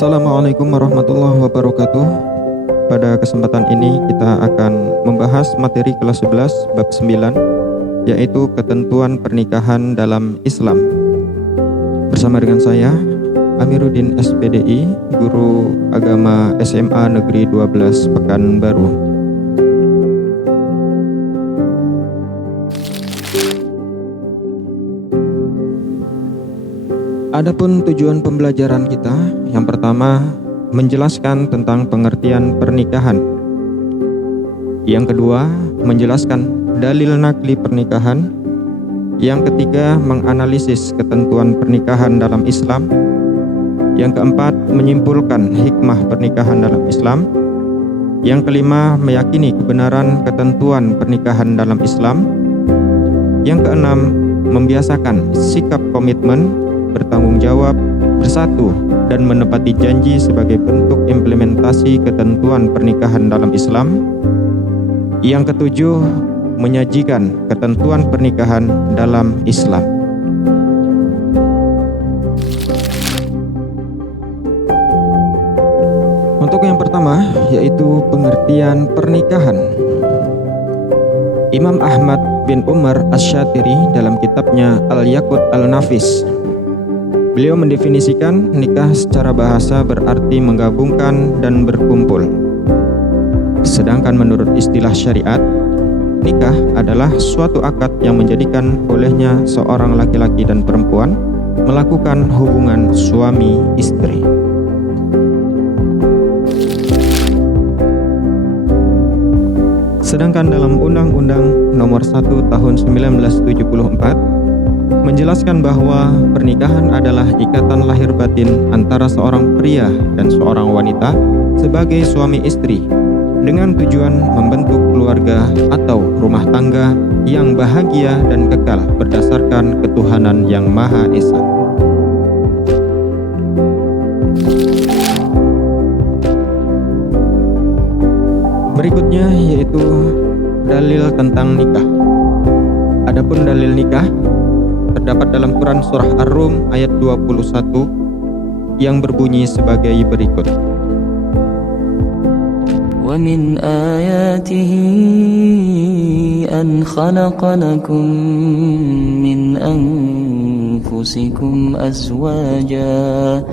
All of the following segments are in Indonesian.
Assalamualaikum warahmatullahi wabarakatuh. Pada kesempatan ini kita akan membahas materi kelas 11 bab 9, yaitu ketentuan pernikahan dalam Islam. Bersama dengan saya Amiruddin SPDI, guru agama SMA Negeri 12 Pekanbaru. Adapun tujuan pembelajaran kita, yang pertama menjelaskan tentang pengertian pernikahan. Yang kedua, menjelaskan dalil nakli pernikahan. Yang ketiga, menganalisis ketentuan pernikahan dalam Islam. Yang keempat, menyimpulkan hikmah pernikahan dalam Islam. Yang kelima, meyakini kebenaran ketentuan pernikahan dalam Islam. Yang keenam, membiasakan sikap komitmen, bertanggung jawab, bersatu, dan menepati janji sebagai bentuk implementasi ketentuan pernikahan dalam Islam. Yang ketujuh, menyajikan ketentuan pernikahan dalam Islam. Untuk yang pertama, yaitu pengertian pernikahan. Imam Ahmad bin Umar Asy-Syatiri dalam kitabnya Al-Yaqut Al-Nafis, beliau mendefinisikan nikah secara bahasa berarti menggabungkan dan berkumpul. Sedangkan menurut istilah syariat, nikah adalah suatu akad yang menjadikan bolehnya seorang laki-laki dan perempuan melakukan hubungan suami istri. Sedangkan dalam Undang-Undang Nomor 1 Tahun 1974 menjelaskan bahwa pernikahan adalah ikatan lahir batin antara seorang pria dan seorang wanita sebagai suami istri dengan tujuan membentuk keluarga atau rumah tangga yang bahagia dan kekal berdasarkan ketuhanan yang Maha Esa. Berikutnya yaitu dalil tentang nikah. Adapun dalil nikah terdapat dalam Quran surah Ar-Rum ayat 21 yang berbunyi sebagai berikut. Wa min ayatihi an khalaqa lakum min anfusikum azwajan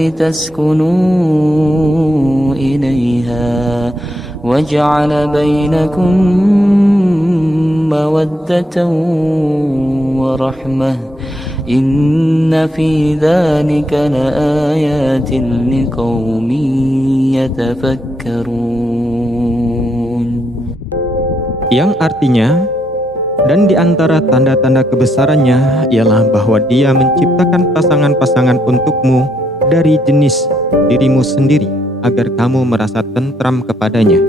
litaskunu ilaiha wa ja'ala bainakum mawaddatan wa rahmah inna fi dzalika laayatin liqaumin yatafakkarun. Yang artinya, dan di antara tanda-tanda kebesarannya ialah bahwa Dia menciptakan pasangan-pasangan untukmu dari jenis dirimu sendiri agar kamu merasa tentram kepadanya.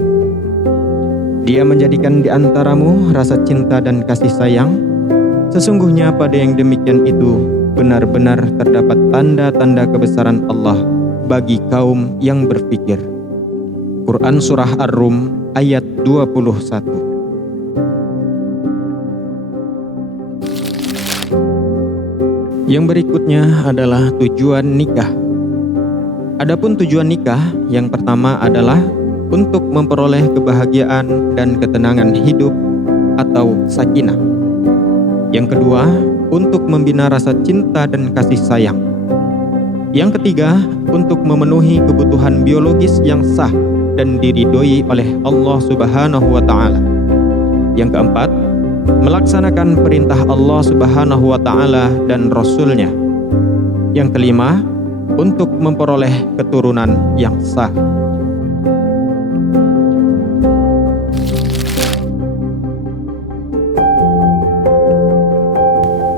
Dia menjadikan di antaramu rasa cinta dan kasih sayang. Sesungguhnya pada yang demikian itu benar-benar terdapat tanda-tanda kebesaran Allah bagi kaum yang berfikir. Quran Surah Ar-Rum ayat 21. Yang berikutnya adalah tujuan nikah. Adapun tujuan nikah, yang pertama adalah untuk memperoleh kebahagiaan dan ketenangan hidup atau sakinah. Yang kedua, untuk membina rasa cinta dan kasih sayang. Yang ketiga, untuk memenuhi kebutuhan biologis yang sah dan diridhoi oleh Allah Subhanahu wa Ta'ala. Yang keempat, melaksanakan perintah Allah Subhanahu wa Ta'ala dan Rasul-Nya. Yang kelima, untuk memperoleh keturunan yang sah.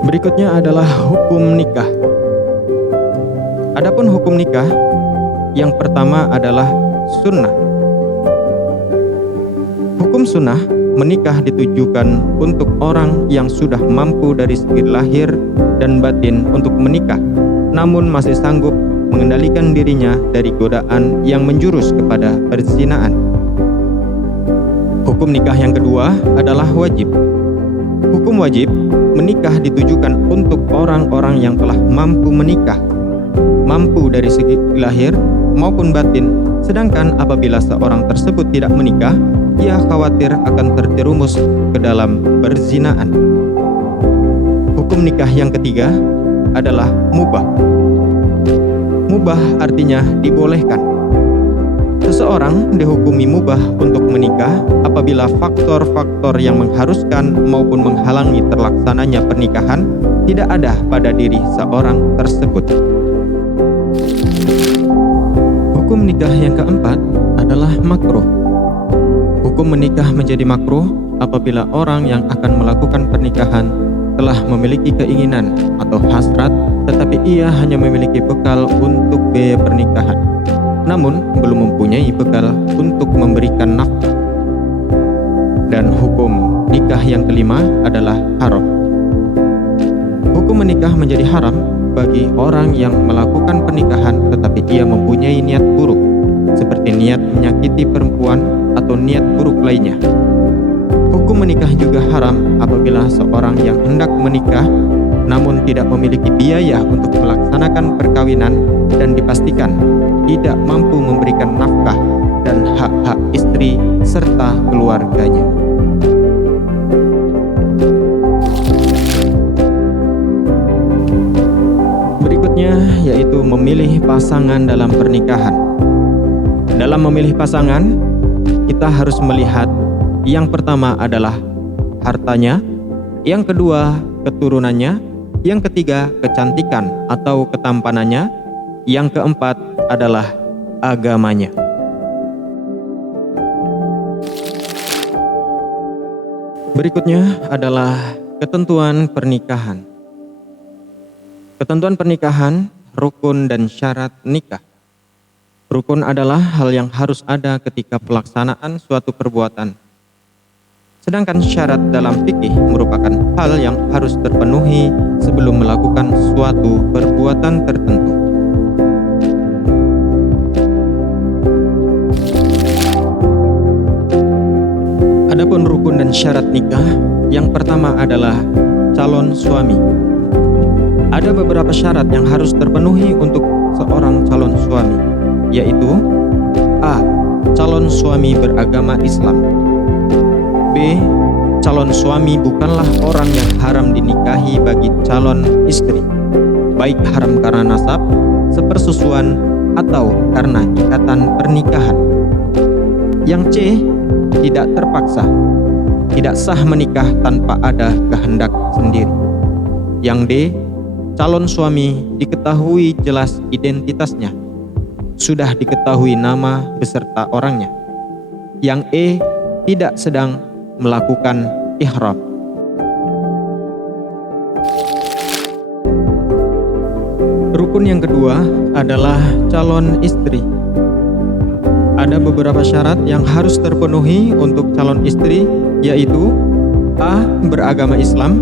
Berikutnya adalah hukum nikah. Adapun hukum nikah, yang pertama adalah sunnah. Hukum sunnah, menikah ditujukan untuk orang yang sudah mampu dari segi lahir dan batin untuk menikah, namun masih sanggup mengendalikan dirinya dari godaan yang menjurus kepada perzinahan. Hukum nikah yang kedua adalah wajib. Hukum wajib, menikah ditujukan untuk orang-orang yang telah mampu menikah, mampu dari segi lahir maupun batin. Sedangkan apabila seorang tersebut tidak menikah, ia khawatir akan terjerumus ke dalam perzinaan. Hukum nikah yang ketiga adalah mubah. Mubah artinya dibolehkan. Seseorang dihukumi mubah untuk menikah apabila faktor-faktor yang mengharuskan maupun menghalangi terlaksananya pernikahan tidak ada pada diri seorang tersebut. Hukum nikah yang keempat adalah makruh. Hukum menikah menjadi makruh apabila orang yang akan melakukan pernikahan telah memiliki keinginan atau hasrat, tetapi ia hanya memiliki bekal untuk biaya pernikahan, namun belum mempunyai bekal untuk memberikan nafkah. Dan hukum nikah yang kelima adalah haram. Hukum menikah menjadi haram bagi orang yang melakukan pernikahan tetapi ia mempunyai niat buruk, seperti niat menyakiti perempuan atau niat buruk lainnya. Hukum menikah juga haram apabila seorang yang hendak menikah namun tidak memiliki biaya untuk melaksanakan perkawinan dan dipastikan tidak mampu memberikan nafkah dan hak-hak istri serta keluarganya. Berikutnya yaitu memilih pasangan dalam pernikahan. Dalam memilih pasangan, kita harus melihat yang pertama adalah hartanya, yang kedua keturunannya, yang ketiga kecantikan atau ketampanannya, yang keempat adalah agamanya. Berikutnya adalah ketentuan pernikahan. Ketentuan pernikahan, rukun dan syarat nikah. Rukun adalah hal yang harus ada ketika pelaksanaan suatu perbuatan. Sedangkan syarat dalam fikih merupakan hal yang harus terpenuhi sebelum melakukan suatu perbuatan tertentu. Adapun rukun dan syarat nikah, yang pertama adalah calon suami. Ada beberapa syarat yang harus terpenuhi untuk seorang calon suami, yaitu A. Calon suami beragama Islam. B. Calon suami bukanlah orang yang haram dinikahi bagi calon istri, baik haram karena nasab, sepersusuan, atau karena ikatan pernikahan. Yang C. Tidak terpaksa, tidak sah menikah tanpa ada kehendak sendiri. Yang D. Calon suami diketahui jelas identitasnya, sudah diketahui nama beserta orangnya. Yang E. Tidak sedang melakukan ihram. Rukun yang kedua adalah calon istri. Ada beberapa syarat yang harus terpenuhi untuk calon istri, yaitu A. Beragama Islam.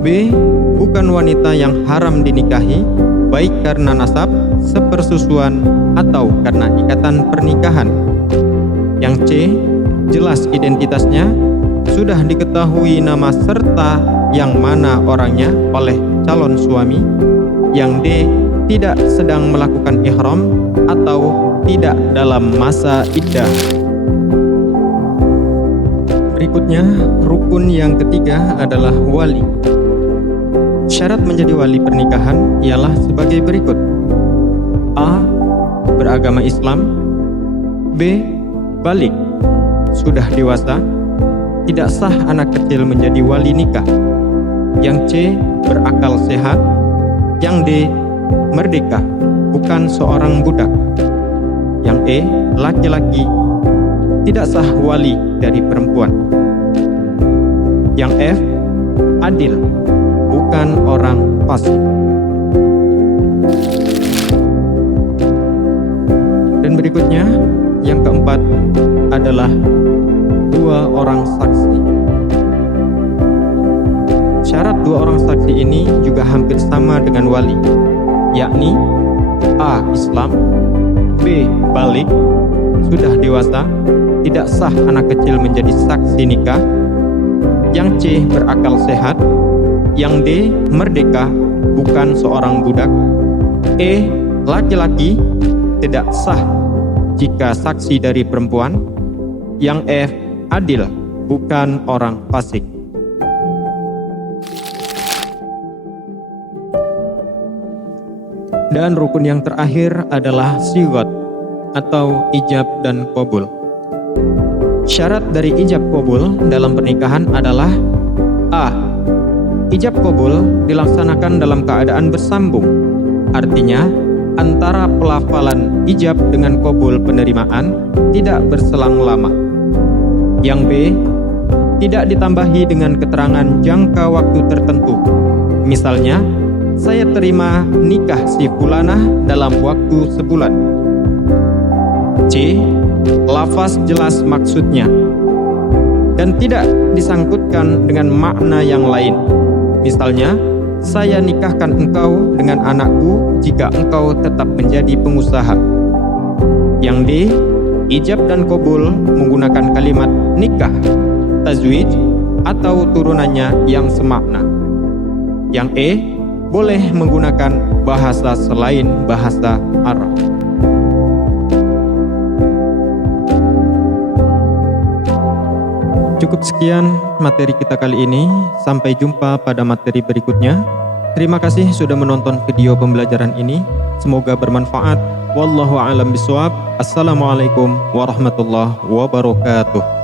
B. Bukan wanita yang haram dinikahi, baik karena nasab, sepersusuan, atau karena ikatan pernikahan. Yang C. Jelas identitasnya, sudah diketahui nama serta yang mana orangnya oleh calon suami. Yang D. Tidak sedang melakukan ihram atau tidak dalam masa iddah. Berikutnya, rukun yang ketiga adalah wali. Syarat menjadi wali pernikahan ialah sebagai berikut. A. Beragama Islam. B. Balik, sudah dewasa, tidak sah anak kecil menjadi wali nikah. Yang C. Berakal sehat. Yang D. Merdeka, bukan seorang budak. Yang E. Laki-laki, tidak sah wali dari perempuan. Yang F. Adil, bukan orang fasik. Dan berikutnya, yang keempat adalah 2 orang saksi. Syarat 2 orang saksi ini juga hampir sama dengan wali, yakni A. Islam, B. Balik, sudah dewasa, tidak sah anak kecil menjadi saksi nikah. Yang C. Berakal sehat. Yang D. Merdeka, bukan seorang budak. E. Laki-laki tidak sah jika saksi dari perempuan. Yang F. Adil, bukan orang fasik. Dan rukun yang terakhir adalah sigot atau ijab dan qabul. Syarat dari ijab qabul dalam pernikahan adalah A. Ijab qabul dilaksanakan dalam keadaan bersambung. Artinya, antara pelafalan ijab dengan qabul penerimaan tidak berselang lama. Yang B. Tidak ditambahi dengan keterangan jangka waktu tertentu. Misalnya, saya terima nikah si fulanah dalam waktu sebulan. C. Lafaz jelas maksudnya dan tidak disangkutkan dengan makna yang lain. Misalnya, saya nikahkan engkau dengan anakku jika engkau tetap menjadi pengusaha. Yang D. Ijab dan qabul menggunakan kalimat nikah, tazwij, atau turunannya yang semakna. Yang E. Boleh menggunakan bahasa selain bahasa Arab. Cukup sekian materi kita kali ini. Sampai jumpa pada materi berikutnya. Terima kasih sudah menonton video pembelajaran ini. Semoga bermanfaat. Wallahu a'lam bishawab. Assalamualaikum warahmatullahi wabarakatuh.